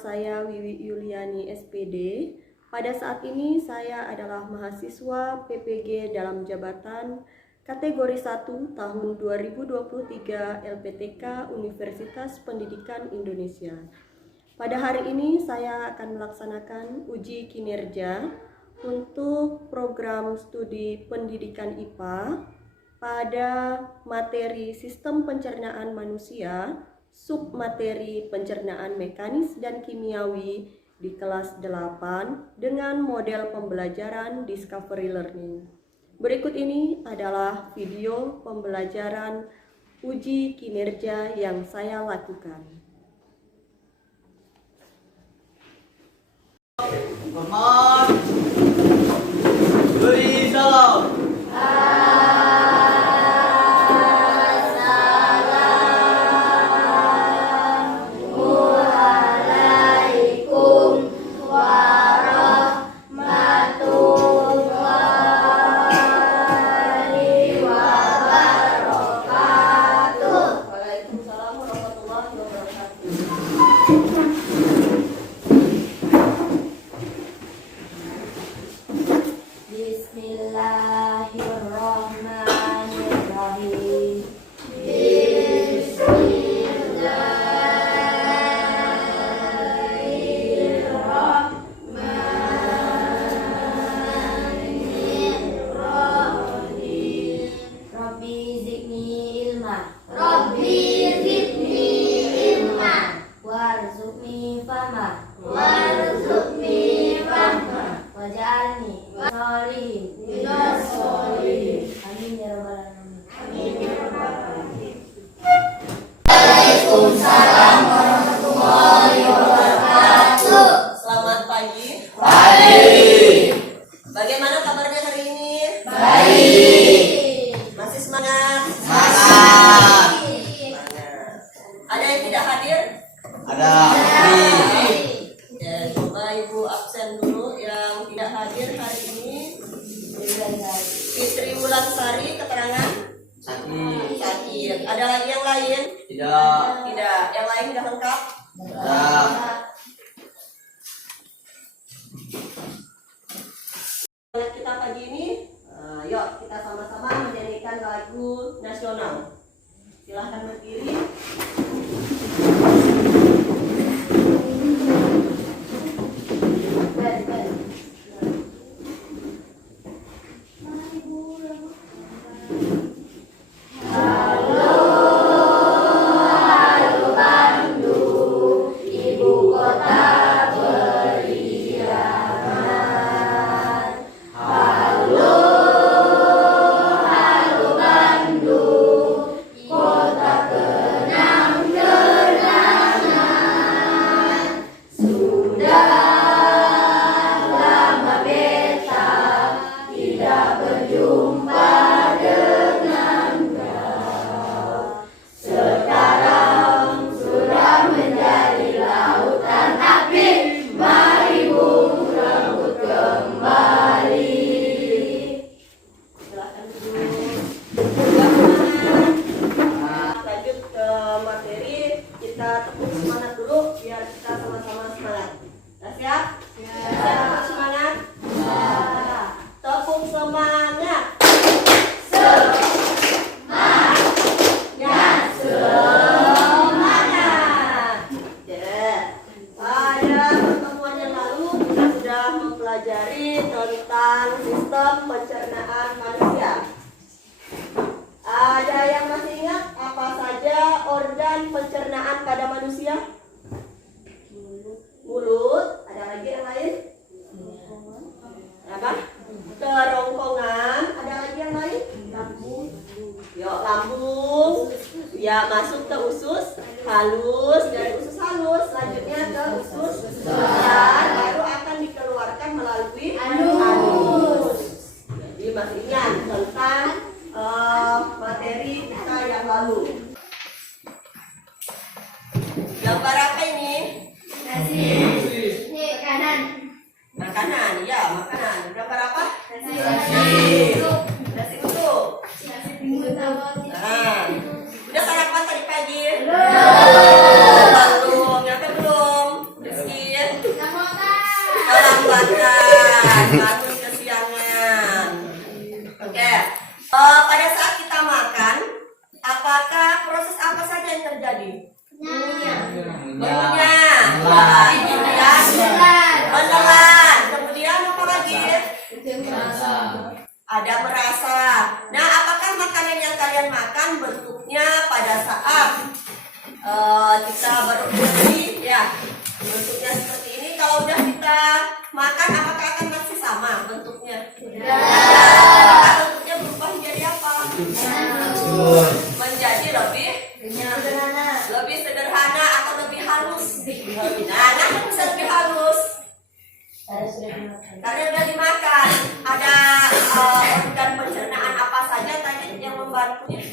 saya Wiwi Yuliani SPD. Pada saat ini saya adalah mahasiswa PPG dalam jabatan kategori 1 tahun 2023 LPTK Universitas Pendidikan Indonesia. Pada hari ini saya akan melaksanakan uji kinerja untuk program studi pendidikan IPA pada materi Sistem Pencernaan Manusia, submateri Pencernaan Mekanis dan Kimiawi di kelas 8 dengan model pembelajaran Discovery Learning. Berikut ini adalah video pembelajaran uji kinerja yang saya lakukan. Hormat, beri salam. Bismillahirrahmanirrahim. Rabbi zidni ilma. Warzuqni fahma. Waj'alni minas sholihin. Amin ya rabbal alamin. Waalaikumsalam warahmatullahi wabarakatuh. Selamat pagi. Bagaimana kabarnya hari ini? Baik. Masih semangat? Semangat. Ada yang tidak hadir? Ada. Ya, coba Ibu absen dulu yang tidak hadir hari ini. Fitri Wulansari, keterangan sakit. Ada lagi yang lain? Tidak. Tidak. Yang lain sudah lengkap? Tidak. Kita pagi ini, yuk kita sama-sama menyanyikan lagu nasional. Silahkan berdiri. Lanjut ke materi, kita tepuk semangat dulu biar kita sama-sama semangat. Nah, siap? Tepuk semangat. Tepuk semangat. Ya. Pada pertemuan yang lalu kita sudah mempelajari tentang sistem pencernaan manusia. Ada yang masih ingat apa saja organ pencernaan pada manusia? Mulut. Ada lagi yang lain? Apa? Kerongkongan. Ada lagi yang lain? Lambung. Yuk, lambung. Ya, masuk ke usus halus. Dari usus halus selanjutnya ke usus besar, baru akan dikeluarkan melalui anus. Jadi masih ingat tentang materi kita yang lalu. Yang Kemudian menelan. Kemudian apa lagi? Ada merasa. Nah, apakah makanan yang kalian makan bentuknya pada saat kita baru beli, ya, bentuknya seperti ini. Kalau udah kita makan, apakah akan masih sama bentuknya? Apakah bentuknya berubah menjadi apa? Menjadi lebih sederhana atau lebih halus. Nah, kenapa bisa lebih halus? Karena udah dimakan. Ada organ pencernaan apa saja tadi yang membantunya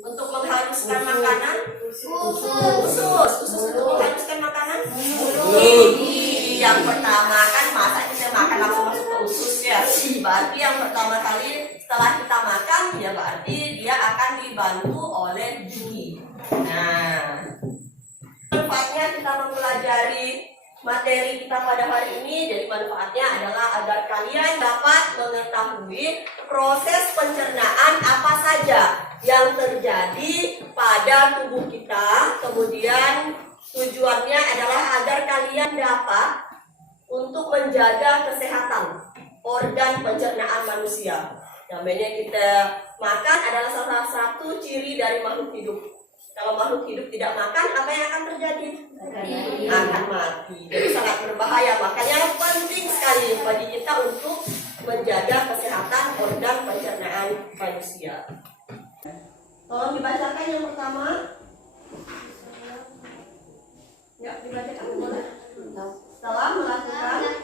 untuk menghaluskan makanan? Usus untuk menghaluskan makanan? Gigi. Yang pertama kan masa kita makan langsung masuk ke usus ya. Berarti yang pertama kali setelah kita makan ya berarti dia akan dibantu oleh gigi. Nah, manfaatnya kita mempelajari materi kita pada hari ini. Jadi manfaatnya adalah agar kalian dapat mengetahui proses pencernaan apa saja yang terjadi pada tubuh kita. Kemudian tujuannya adalah agar kalian dapat untuk menjaga kesehatan organ pencernaan manusia. Namanya kita makan adalah salah satu ciri dari makhluk hidup. Kalau makhluk hidup tidak makan, apa yang akan terjadi? Akan mati. Jadi sangat berbahaya. Makanya penting sekali bagi kita untuk menjaga kesehatan organ pencernaan manusia. Tolong dibacakan yang pertama. Ya, dibacakan boleh. Setelah melakukan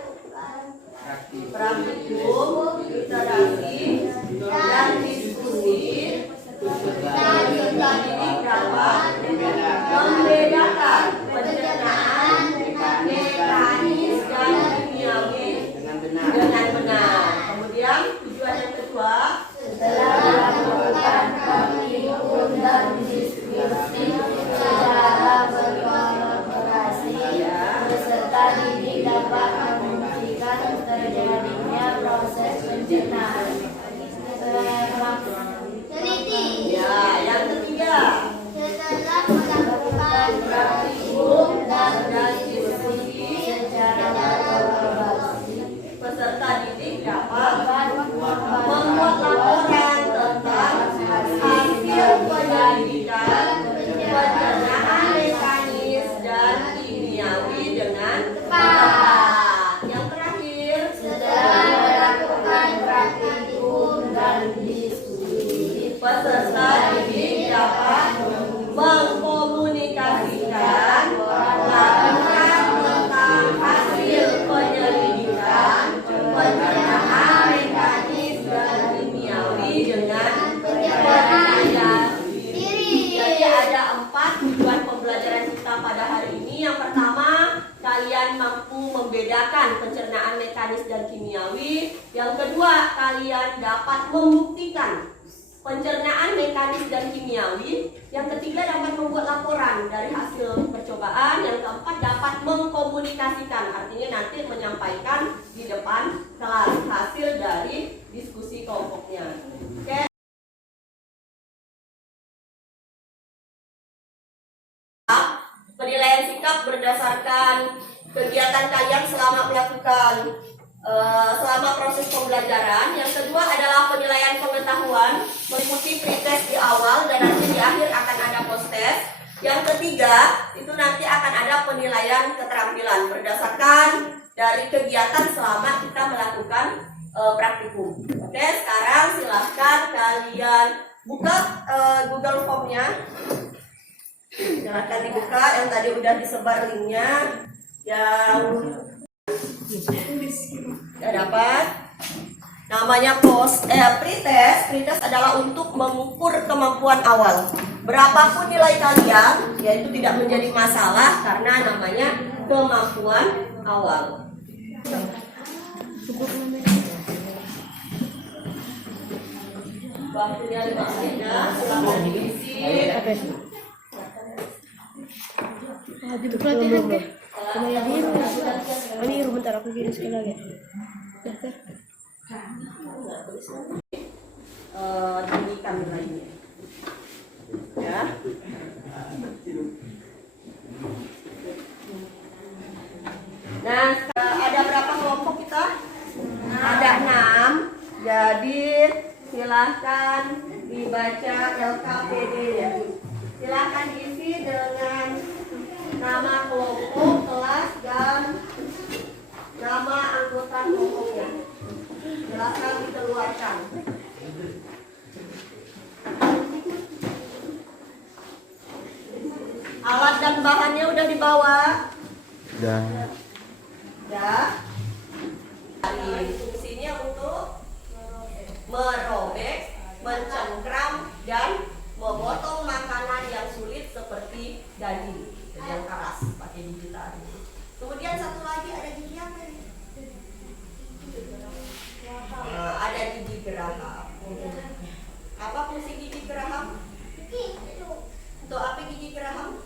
praktikum, literasi, dan diskusi, dapat membedakan pencernaan mekanis dan kimiawi dengan benar. Kemudian tujuan yang kedua, setelah melakukan praktikum dan diskusi secara berkolaborasi, peserta didik dapat membuktikan terjadinya proses pencernaan. ya, yang ketiga, Setelah melakukan praktikum dan diskusi secara berkolaborasi, peserta didik dapat membuat laporan tentang hasil penyelidikan pencernaan mekanis dan kimiawi dengan tepat. Yang terakhir, setelah melakukan praktikum dan diskusi, peserta didik dapat mengkomunikasikan laporan tentang hasil penyelidikan pencernaan mekanis dan kimiawi dengan percaya diri. Jadi ada 4 tujuan pembelajaran kita pada hari ini. Yang pertama, kalian mampu membedakan pencernaan mekanis dan kimiawi. Yang kedua, kalian dapat membuktikan pencernaan mekanis dan kimiawi. Yang ketiga, dapat membuat laporan dari hasil percobaan. Yang keempat, dapat mengkomunikasikan, artinya nanti menyampaikan di depan kelas hasil dari diskusi kelompoknya. Oke. Penilaian sikap berdasarkan kegiatan kalian selama melakukan selama proses pembelajaran. Yang kedua adalah penilaian pengetahuan, meliputi pretest di awal dan nanti di akhir akan ada post-test. Yang ketiga, itu nanti akan ada penilaian keterampilan berdasarkan dari kegiatan selama kita melakukan praktikum. Oke, sekarang silahkan kalian buka Google Form-nya. Silahkan dibuka, yang tadi udah disebar linknya. Yang sudah dapat, namanya pretest. Pretest adalah untuk mengukur kemampuan awal. Berapapun nilai kalian, yaitu tidak menjadi masalah karena namanya kemampuan awal. Waktunya 5 menit, silakan diisi. Pelatihan deh. Ini bentar aku kirim sekali lagi. Tinggikan nilainya. Ya. dibawa? Dah. Ya. Fungsinya untuk merobek, mencengkram, dan memotong makanan yang sulit seperti daging yang keras pakai gigi taring. Kemudian satu lagi ada gigi apa nih? Ada gigi geraham. Apa fungsi gigi geraham? Untuk apa gigi geraham?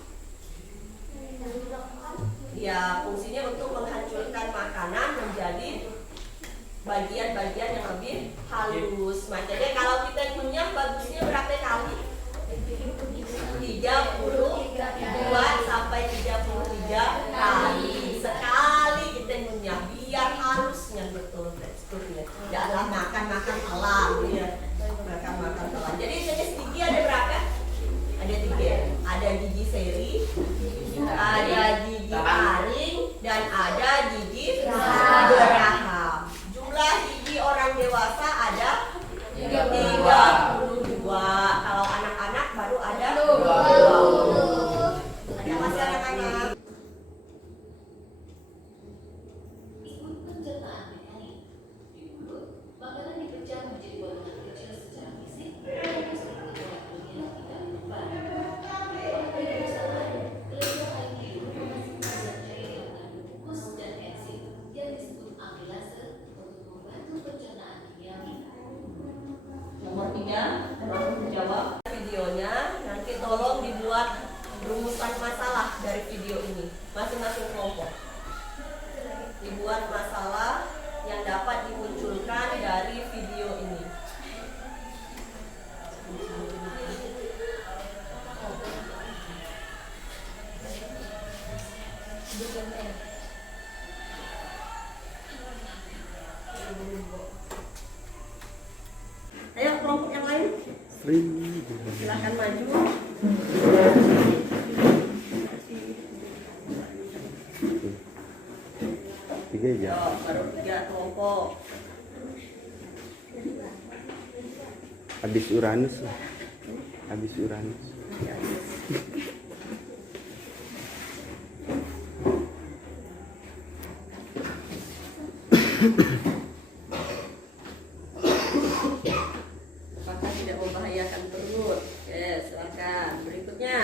Ya, fungsinya untuk menghancurkan makanan menjadi bagian-bagian yang lebih halus. Makanya kalau kita ngunyah bagusnya berapa kali? 32 sampai 33 kali. Sekali kita ngunyah biar halusnya betul teksturnya. Janganlah makan-makan telan ya. Makan-makan telan. Jadi jenis gigi ada berapa? Ada 3. Ada gigi seri, ada gigi taring, dan ada gigi geraham. Jumlah gigi orang dewasa ada 32. Kalau anak-anak baru ada 20. Ada masih anak-anak. Ikut pencernaan mekanik. Di mulut, makanan dipecah menjadi potongan kecil secara fisik dan seperti molekul yang tidak mengembang. Pada bersamaan, kelenjar air liur menghasilkan zat cair yang mengandung mukus dan enzim yang disebut amilase untuk membantu pencernaan kimiawi. Nomor 3, langsung dijawab videonya. Nanti tolong dibuat rumusan masalah dari video ini, masing-masing kelompok. Dibuat masalah yang dapat dimunculkan dari video ini. Ayo kelompok yang lain, silakan maju. Tiga aja. Yo, baru 3 kelompok. Habis Uranus lah. Habis Uranus. Apakah tidak membahayakan perut? Oke, silakan. Berikutnya.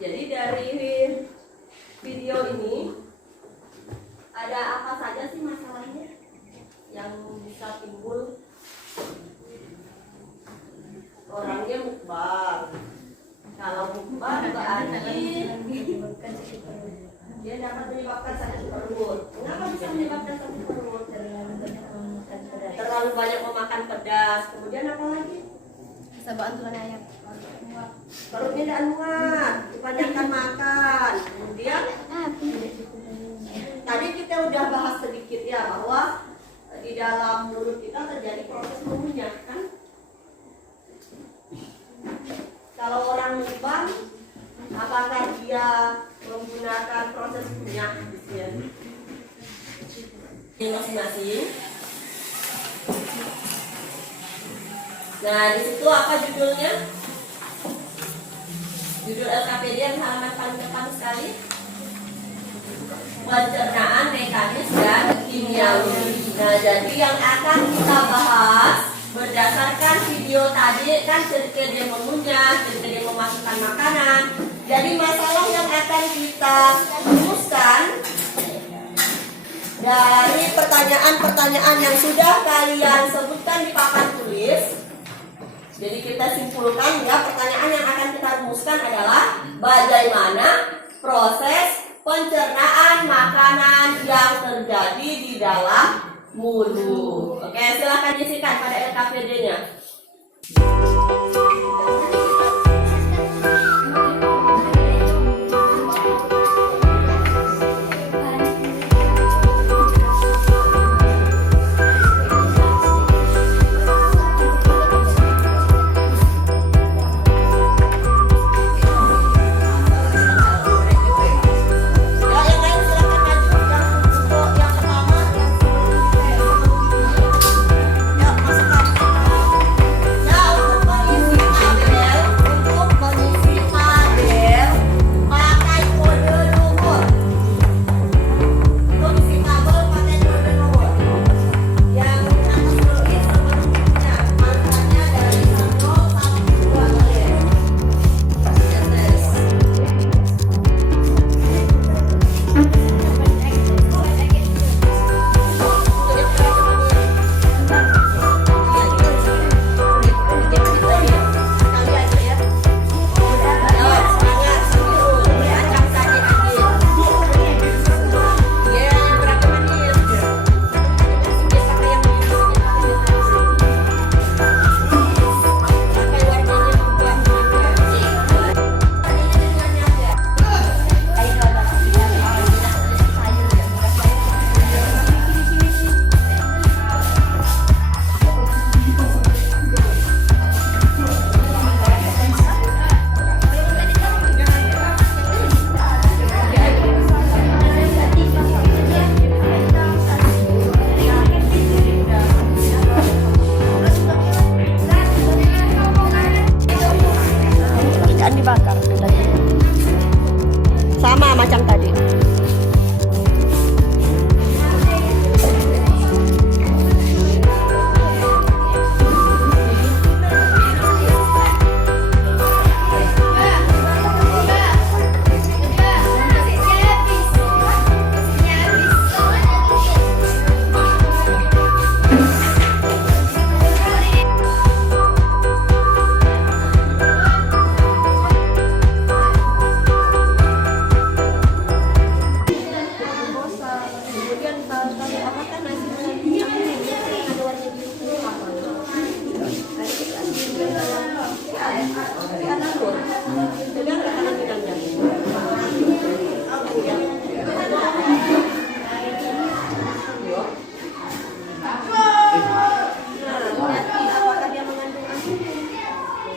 Jadi dari video ini ada apa saja sih masalahnya yang bisa timbul? Orangnya mukbang. Kalau mukbang berarti dia dapat menyebabkan sakit perut. Kenapa bisa menyebabkan sakit perut? Terlalu banyak memakan pedas. Kemudian apa lagi? Sabaan tulang ayam. Perutnya tidak muat, kebanyakan makan. Kemudian tadi kita udah bahas sedikit ya bahwa di dalam mulut kita terjadi proses mengunyah kan. Kalau orang mukbang, apakah dia menggunakan proses kunyah di sini? Masing-masing. Nah, di situ apa judulnya? Judul LKPD yang halaman paling depan sekali. Pencernaan mekanis dan kimiawi. Nah, jadi yang akan kita bahas berdasarkan video tadi kan ketika dia mengunyah, ketika dia memasukkan makanan. Jadi masalah yang akan kita rumuskan dari pertanyaan-pertanyaan yang sudah kalian sebutkan di papan tulis. Jadi kita simpulkan ya, pertanyaan yang akan kita rumuskan adalah bagaimana proses pencernaan makanan yang terjadi di dalam mulut. Oke, silakan diisikan pada LKPD-nya.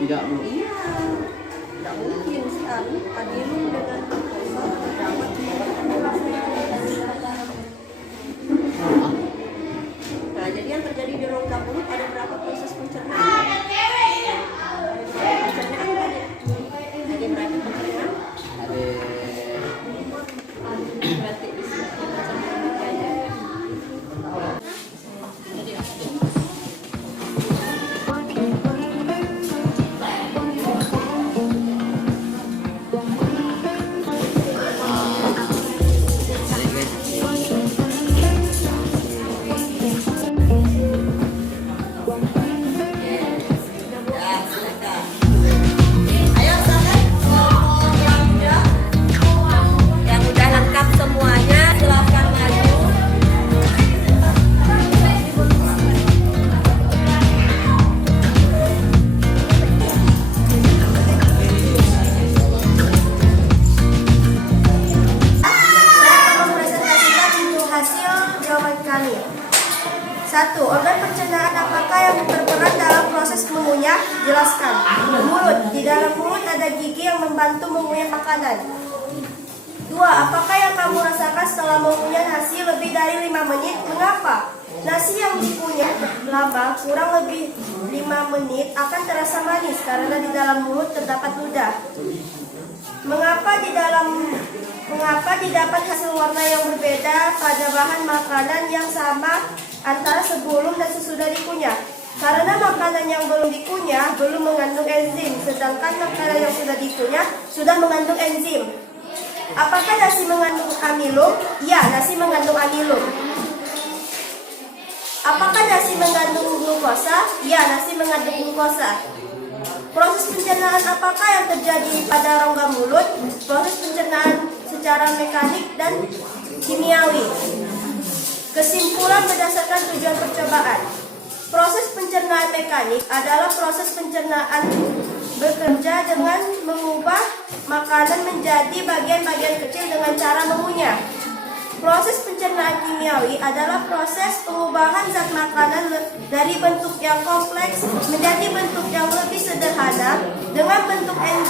Tidak, Bu. Iya, tidak mungkin kan adilum dengan glukosa dapat menyebabkan Nah, jadi yang terjadi di rongga mulut ada berapa proses pencernaan? Pencernaan ada berapa pencernaan? Berarti di sini pencernaan kayaknya. Satu, organ pencernaan apakah yang berperan dalam proses mengunyah? Jelaskan. Mulut. Di dalam mulut ada gigi yang membantu mengunyah makanan. Dua, apakah yang kamu rasakan setelah mengunyah nasi lebih dari 5 menit? Mengapa? Nasi yang dikunyah lama, kurang lebih 5 menit, akan terasa manis karena di dalam mulut terdapat ludah. Mengapa didapat hasil warna yang berbeda pada bahan makanan yang sama antara sebelum dan sesudah dikunyah? Karena makanan yang belum dikunyah belum mengandung enzim, sedangkan makanan yang sudah dikunyah sudah mengandung enzim. Apakah nasi mengandung amilum? Ya, nasi mengandung amilum. Apakah nasi mengandung glukosa? Ya, nasi mengandung glukosa. Proses pencernaan apakah yang terjadi pada rongga mulut? Proses pencernaan secara mekanik dan kimiawi. Kesimpulan berdasarkan tujuan percobaan. Proses pencernaan mekanik adalah proses pencernaan bekerja dengan mengubah makanan menjadi bagian-bagian kecil dengan cara mengunyah. Proses pencernaan kimiawi adalah proses pengubahan zat makanan dari bentuk yang kompleks menjadi bentuk yang lebih sederhana dengan bantuan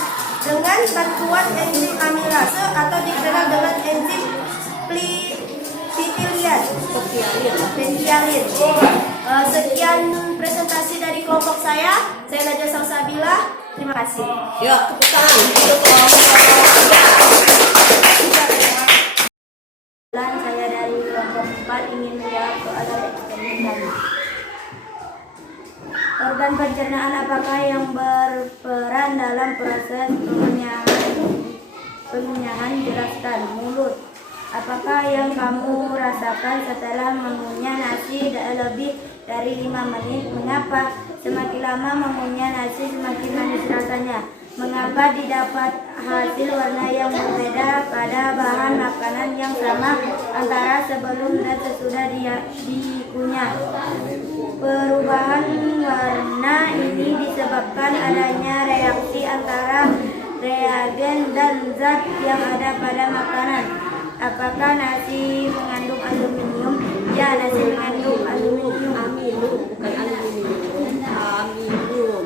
enzim amilase atau dikenal dengan enzim peptidalin. Sekian presentasi dari kelompok saya. Saya Najwa Salsabila. Terima kasih. Yuk, tepuk tangan. Saya dari kelompok 4 ingin menjawab soal eksperimen tadi. Organ pencernaan apakah yang berperan dalam proses pengunyahan? Jelaskan. Mulut. Apakah yang kamu rasakan setelah mengunyah nasi lebih dari 5 menit? Mengapa? Semakin lama mengunyah nasi semakin manis rasanya. Mengapa didapat hasil warna yang berbeda pada bahan makanan yang sama antara sebelum dan sesudah dikunyah? Perubahan warna ini disebabkan adanya reaksi antara reagen dan zat yang ada pada makanan. Apakah nasi mengandung aluminium? Ya, nasi mengandung aluminium. Amilum, bukan aluminium. Amilum.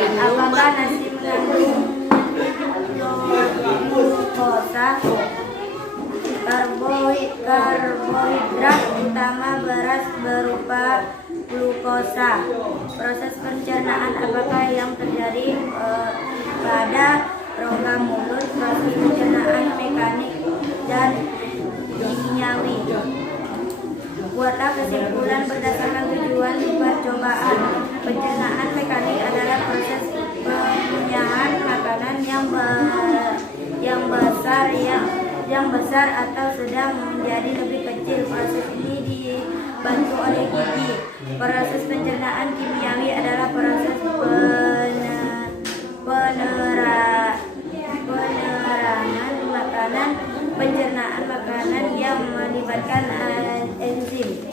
Apakah nasi mengandung glukosa? Karbohidrat utama beras berupa glukosa. Proses pencernaan apakah yang terjadi pada rongga mulut? Proses pencernaan mekanik dan kimiawi. Buatlah kesimpulan berdasarkan tujuan percobaan. Pencernaan mekanik adalah proses pengunyahan makanan yang besar atau sedang menjadi lebih kecil. Proses ini dibantu oleh gigi. Proses pencernaan kimiawi adalah proses penerangan makanan, pencernaan makanan yang melibatkan enzim.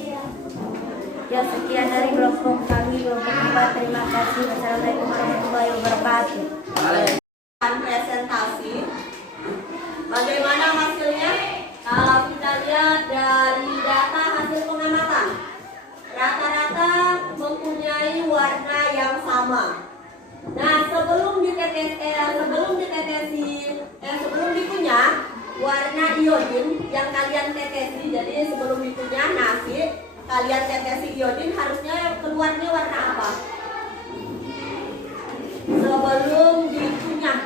Ya, sekian dari kelompok kami, kelompok 4. Terima kasih. Wassalamualaikum warahmatullahi wabarakatuh. Presentasi. Bagaimana hasilnya? Kalau kita lihat dari data hasil pengamatan, rata-rata mempunyai warna yang sama. sebelum dikunyah warna iodin yang kalian tetesi. Jadi sebelum dikunyah nasi kalian tetesi iodin, harusnya keluarnya warna apa? Sebelum dikunyah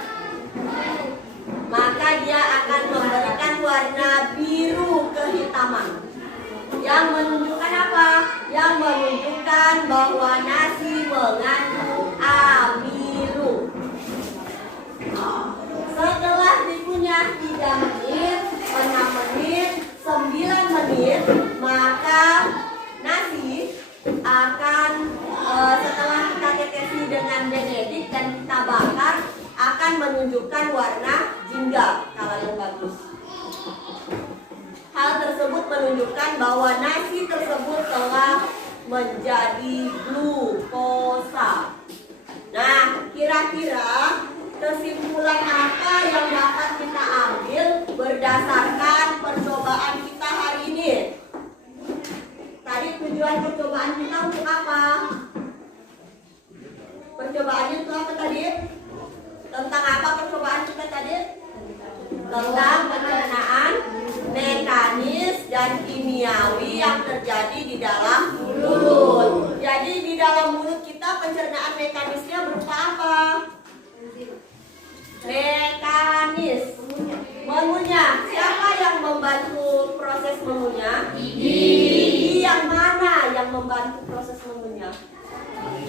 maka dia akan memberikan warna biru kehitaman yang menunjukkan apa? Yang menunjukkan bahwa nasi mengandung amino. Setelah dikunyah 3 menit, 6 menit, 9 menit, maka nasi akan setelah kita tetesi dengan benedik dan kita bakar akan menunjukkan warna jingga kalau yang bagus. Hal tersebut menunjukkan bahwa nasi tersebut telah menjadi glukosa. Nah, kira-kira kesimpulan apa yang dapat kita ambil berdasarkan percobaan kita hari ini? Tadi tujuan percobaan kita untuk apa? Percobaannya itu apa tadi? Tentang apa percobaan kita tadi? Tentang pencernaan mekanis dan kimiawi yang terjadi di dalam mulut. Jadi di dalam mulut kita pencernaan mekanisnya berupa apa? Mekanis. Mengunyah. Siapa yang membantu proses mengunyah? Gigi. Yang mana yang membantu proses mengunyah?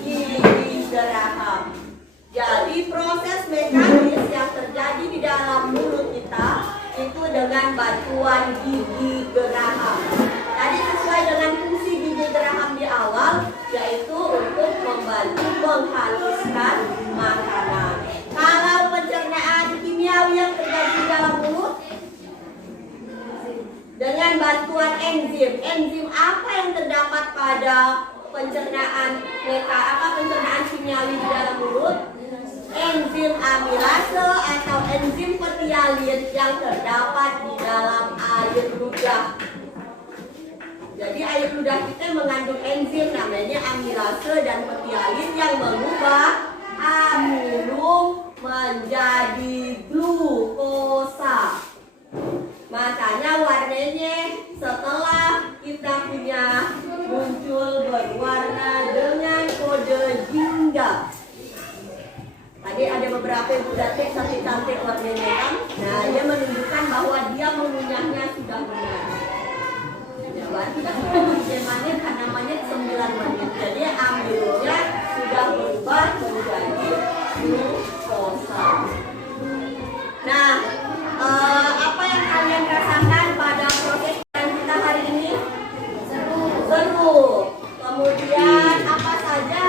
Gigi geraham. Jadi proses mekanis yang terjadi di dalam mulut kita itu dengan bantuan gigi geraham. Tadi sesuai dengan fungsi gigi geraham di awal, yaitu untuk membantu menghaluskan makanan. Kalau pencernaan kimiawi yang terjadi di dalam mulut dengan bantuan enzim. Enzim apa yang terdapat pada pencernaan pencernaan kimiawi di dalam mulut? Enzim amilase atau enzim petialin yang terdapat di dalam air ludah. Jadi air ludah kita mengandung enzim namanya amilase dan petialin yang mengubah amilum menjadi glukosa. Makanya warnanya setelah kita punya muncul berwarna dengan kode jingga. Tadi ada beberapa ibu datik cantik-cantik warnanya kan. Nah, dia menunjukkan bahwa dia mengunyahnya sudah benar. Ya, berarti kita sudah menjemahnya namanya 9 menit. Jadi amilnya sudah berubah menjadi glukosa. Nah, apa yang kalian rasakan pada proses kita hari ini? Seru. Kemudian apa saja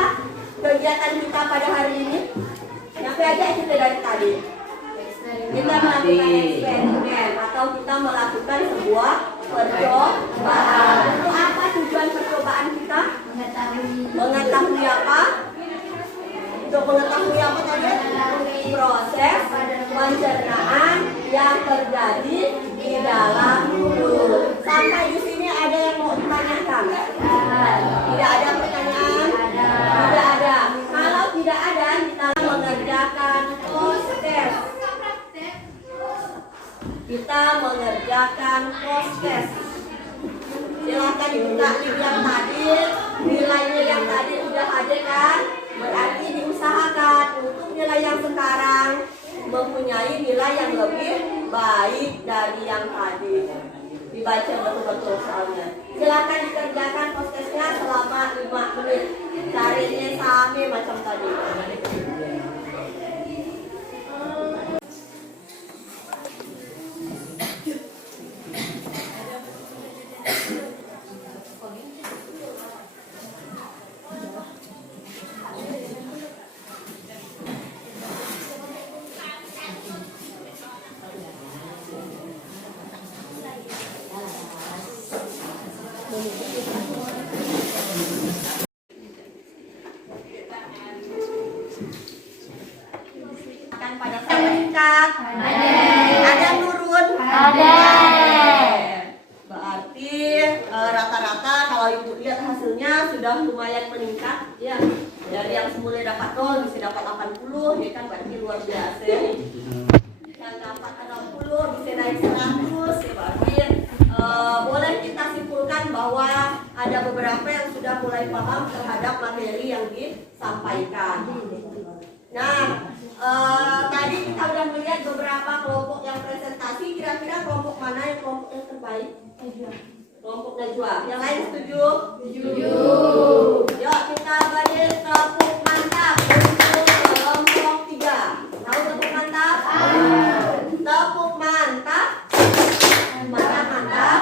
kegiatan kita pada hari ini? Sampai aja kita dari tadi. Kita melakukan eksperimen atau kita melakukan sebuah percobaan. Untuk apa tujuan percobaan kita? Mengetahui apa? Untuk mengetahui apa tadi? Proses pencernaan yang terjadi di dalam mulut. Sampai di sini ada yang mau ditanyakan? Tidak ada pertanyaan? Tidak ada. Kalau tidak ada, kita mengerjakan post-test. Kita mengerjakan post-test. Silakan dibuka link yang tadi, nilainya yang tadi sudah ada kan? Berarti diusahakan untuk nilai yang sekarang mempunyai nilai yang lebih baik dari yang tadi. Dibaca betul-betul soalnya. Silakan dikerjakan post-testnya selama 5 menit. Carinya sampai macam tadi. Akan pada saya meningkat. Ada turun. Ada. Berarti rata-rata kalau ibu lihat hasilnya sudah lumayan meningkat ya. Dari yang semula dapat 0 bisa dapat 80 ya kan, berarti luar biasa. yang dapat 60 bisa naik 100 ya berarti boleh kita simpulkan bahwa ada beberapa yang sudah mulai paham terhadap materi yang disampaikan. Nah, tadi kita sudah melihat beberapa kelompok yang presentasi. Kira-kira kelompok mana yang kelompok yang terbaik? Kelompok Najwa. Yang lain setuju? Setuju. Yuk kita beri tepuk mantap untuk kelompok 3. Tahu tepuk mantap? Tepuk mantap. Mantap, mantap.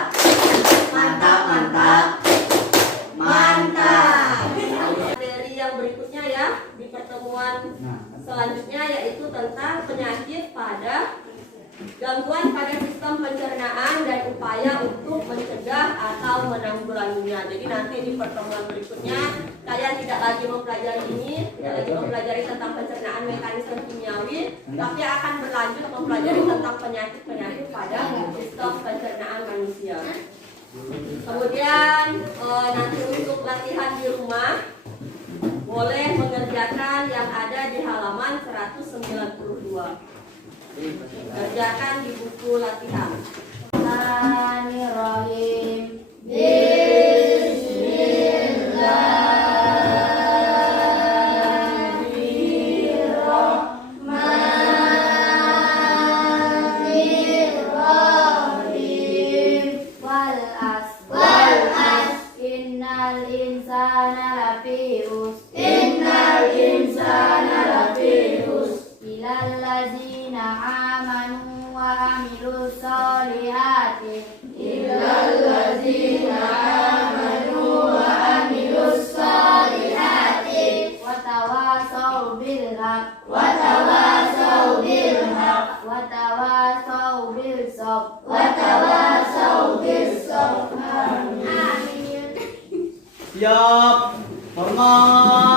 Mantap, mantap. Mantap. Materi yang berikutnya ya di pertemuan selanjutnya yaitu tentang penyakit pada gangguan pada sistem pencernaan dan upaya untuk mencegah atau menanggulanginya. Jadi nanti di pertemuan berikutnya kalian tidak lagi mempelajari ini, tidak lagi mempelajari tentang pencernaan mekanisme kimiawi, tapi akan berlanjut mempelajari tentang penyakit-penyakit pada sistem pencernaan manusia. Kemudian nanti untuk latihan di rumah boleh mengerjakan yang ada di halaman 192. Kerjakan di buku latihan. Bismillahirrahmanirrahim. Innal insana lafi khusr illal ladzina amanu wa amilus solihati wa tawasau bil haq wa tawasau bil sabr. Amin. Siap. Hormat.